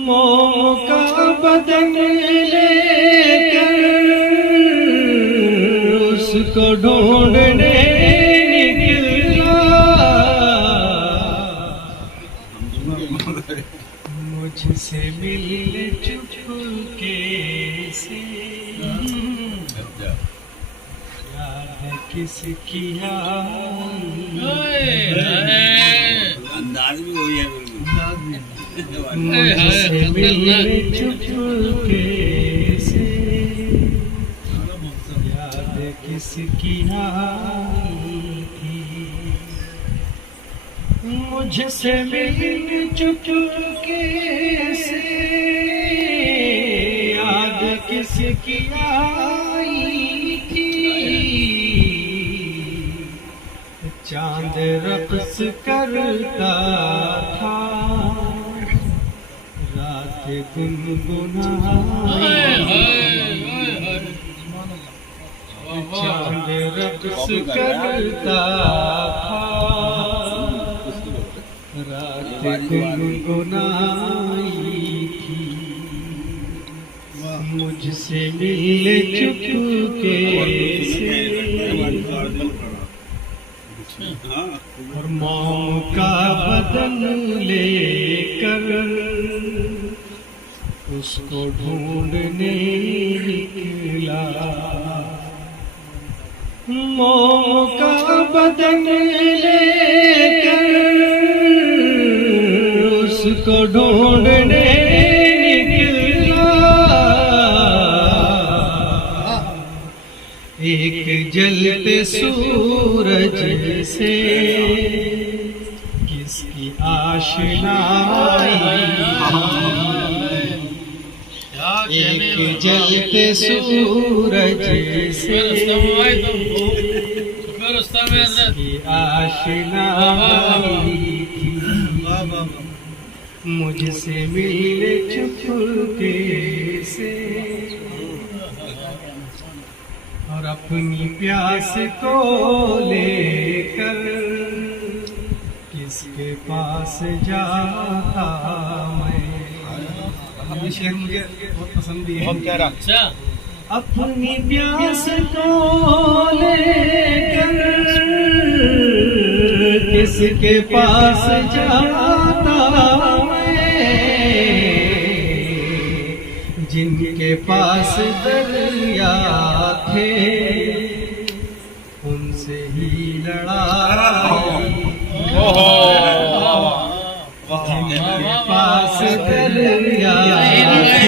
मोम का बदन लेकर उसको ढूंढने निकला, मुझसे मिलने चुपके से, याद है किसकी अंदाज भी वही है, मुझसे मिलने चुपके से, याद किसकी आई थी। मुझसे मिलने चुपके से, याद किसकी आई थी। चांद रक़्स करता था, रात गुनगुनाई, चांद रक़्स करता था, रात गुनगुनाई थी। मुझसे मिले चुपके से, और मोम का बदन लेकर उसको ढूंढने निकला। मोम का बदन लेकर उसको ढूंढने निकला। एक जलते सूरज से किसकी आशनाई, एक जलते सूरज से किसकी आशनाई थी। मुझसे मिले चुपके से, और अपनी प्यास को लेकर किसके पास जाता मैं। ये शेर मुझे बहुत पसंद भी है। अच्छा, अपनी प्यास को लेकर किसके पास जाता मैं, जिनके पास दरिया थे उनसे ही लड़ाई, जिनके पास दरिया